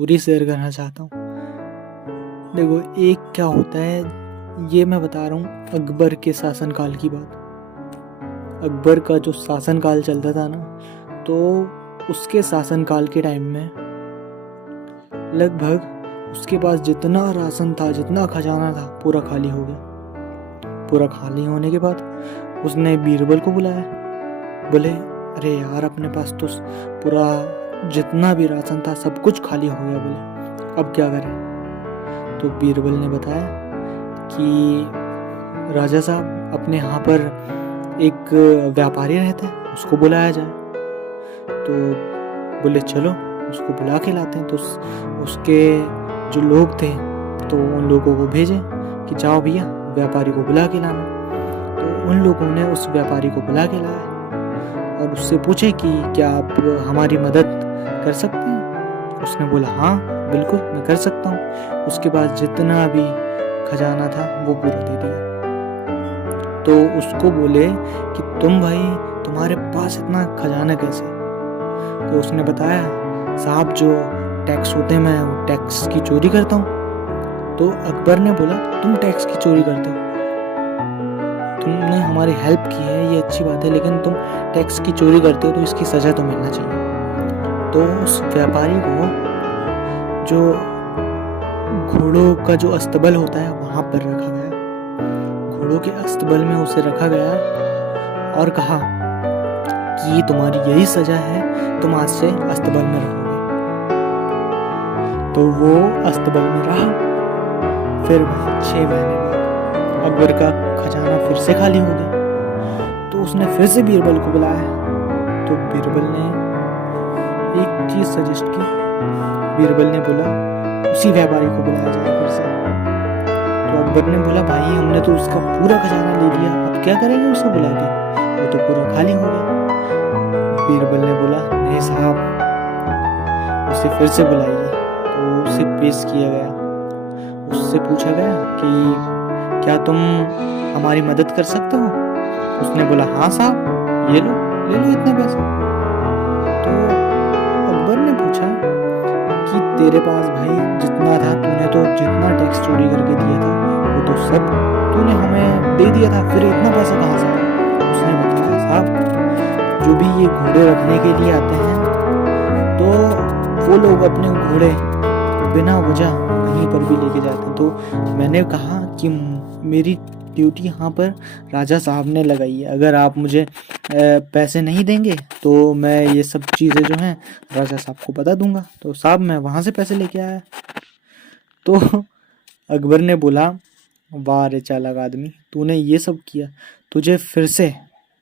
Story share करना चाहता हूँ। देखो, एक क्या होता है, ये मैं बता रहा हूँ अकबर के शासनकाल की बात। अकबर का जो शासनकाल चलता था ना, तो उसके शासनकाल के टाइम में लगभग उसके पास जितना राशन था, जितना खजाना था, पूरा खाली हो गया। पूरा खाली होने के बाद उसने बीरबल को बुलाया। बोले, अरे यार, अपने पास तो पूरा जितना भी राशन था सब कुछ खाली हो गया। बोले, अब क्या करें? तो बीरबल ने बताया कि राजा साहब, अपने यहाँ पर एक व्यापारी रहता है, उसको बुलाया जाए। तो बोले, चलो उसको बुला के लाते हैं। तो उसके जो लोग थे, तो उन लोगों को भेजे कि जाओ भैया, व्यापारी को बुला के लाना। तो उन लोगों ने उस व्यापारी को बुला के लाया और उससे पूछे कि क्या आप हमारी मदद कर सकते हैं? उसने बोला, हाँ बिल्कुल, मैं कर सकता हूँ। उसके बाद जितना भी खजाना था वो पूरा दे दिया। तो उसको बोले कि तुम भाई, तुम्हारे पास इतना खजाना कैसे? तो उसने बताया, साहब जो टैक्स होते हैं, मैं वो टैक्स की चोरी करता हूँ। तो अकबर ने बोला, तुम टैक्स की चोरी करते हो? तुमने हमारी हेल्प की है, ये अच्छी बात है, लेकिन तुम टैक्स की चोरी करते हो तो इसकी सज़ा तो मिलना चाहिए। तो उस व्यापारी को जो घोड़ों का जो अस्तबल होता है वहाँ पर रखा गया। घोड़ों के अस्तबल में उसे रखा गया और कहा कि तुम्हारी यही सज़ा है, तुम आज से अस्तबल में रहोगे। तो वो अस्तबल में रहा। फिर 6 महीने बाद अकबर का खजाना फिर से खाली हो गया। तो उसने फिर से बीरबल को बुलाया। तो बीरबल ने एक चीज़ सजेस्ट की। बीरबल ने बोला, उसी व्यापारी को बुलाया जाए फिर से। तो अकबर ने बोला, भाई हमने तो उसका पूरा खजाना ले लिया, अब क्या करेंगे उसे बुला के? वो तो पूरा खाली हो गया। बीरबल ने बोला, नहीं साहब, उसे फिर से बुलाइए। तो उसे पेश किया गया। उससे पूछा गया कि क्या तुम हमारी मदद कर सकते हो? उसने बोला, हाँ साहब, ये लो, ले लो इतने पैसे। तो अकबर ने पूछा कि तेरे पास भाई जितना था, तूने तो जितना टैक्स चोरी करके दिया था वो तो सब तूने हमें दे दिया था, फिर इतना पैसा कहाँ से आया? उसने बताया, साहब जो भी ये घोड़े रखने के लिए आते हैं, तो वो लोग अपने घोड़े बिना वजह कहीं पर भी लेके जाते हैं। तो मैंने कहा कि मेरी ड्यूटी यहाँ पर राजा साहब ने लगाई है, अगर आप मुझे पैसे नहीं देंगे तो मैं ये सब चीज़ें जो हैं राजा साहब को बता दूंगा। तो साहब मैं वहाँ से पैसे लेके आया। तो अकबर ने बोला, वाह रे चालाक आदमी, तूने ये सब किया, तुझे फिर से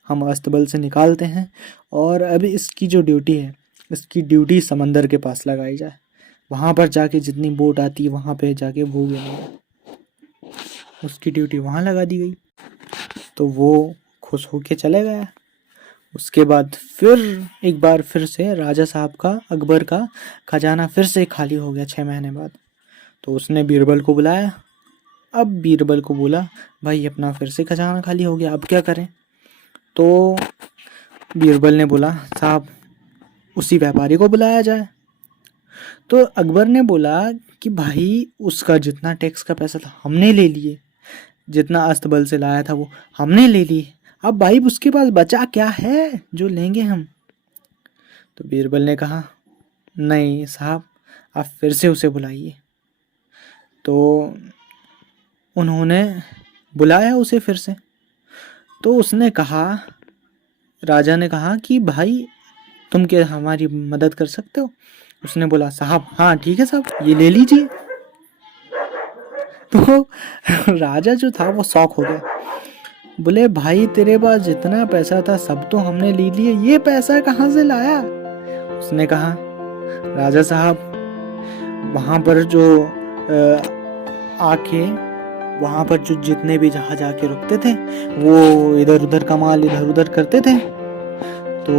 हम अस्तबल से निकालते हैं और अभी इसकी जो ड्यूटी है, इसकी ड्यूटी समंदर के पास लगाई जाए। वहाँ पर जाके जितनी बोट आती है वहाँ पे जाके वो गिने। उसकी ड्यूटी वहाँ लगा दी गई। तो वो खुश होके चले गया। उसके बाद फिर एक बार फिर से राजा साहब का, अकबर का खजाना फिर से खाली हो गया 6 महीने बाद। तो उसने बीरबल को बुलाया। अब बीरबल को बोला, भाई अपना फिर से खजाना खाली हो गया, अब क्या करें? तो बीरबल ने बोला, साहब उसी व्यापारी को बुलाया जाए। तो अकबर ने बोला कि भाई उसका जितना टैक्स का पैसा था हमने ले लिए, जितना अस्तबल से लाया था वो हमने ले लिए, अब भाई उसके पास बचा क्या है जो लेंगे हम? तो बीरबल ने कहा, नहीं साहब, आप फिर से उसे बुलाइए। तो उन्होंने बुलाया उसे फिर से। तो उसने कहा, राजा ने कहा कि भाई तुम क्या हमारी मदद कर सकते हो? उसने बोला, साहब हाँ ठीक है साहब, ये ले लीजिए। तो राजा जो था वो शॉक हो गया। बोले, भाई तेरे पास जितना पैसा था सब तो हमने ले लिए, ये पैसा कहाँ से लाया? उसने कहा, राजा साहब वहाँ पर जो आके वहाँ पर जो जितने भी जहाज आके रुकते थे वो इधर उधर का माल इधर उधर करते थे। तो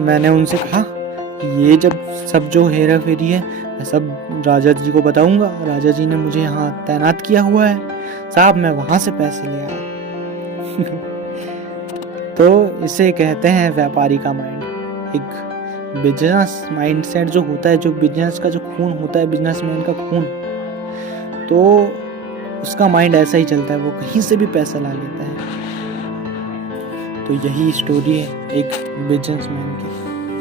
मैंने उनसे कहा कि ये जब सब जो हेरा फेरी है मैं सब राजा जी को बताऊंगा। राजा जी ने मुझे यहाँ तैनात किया हुआ है साहब, मैं वहाँ से पैसे ले आया। तो इसे कहते हैं व्यापारी का माइंड। एक बिजनेस माइंडसेट जो होता है, जो बिजनेस का जो खून होता है, बिजनेसमैन का खून, तो उसका माइंड ऐसा ही चलता है, वो कहीं से भी पैसा ला लेता है। तो यही स्टोरी है एक बिजनेसमैन की।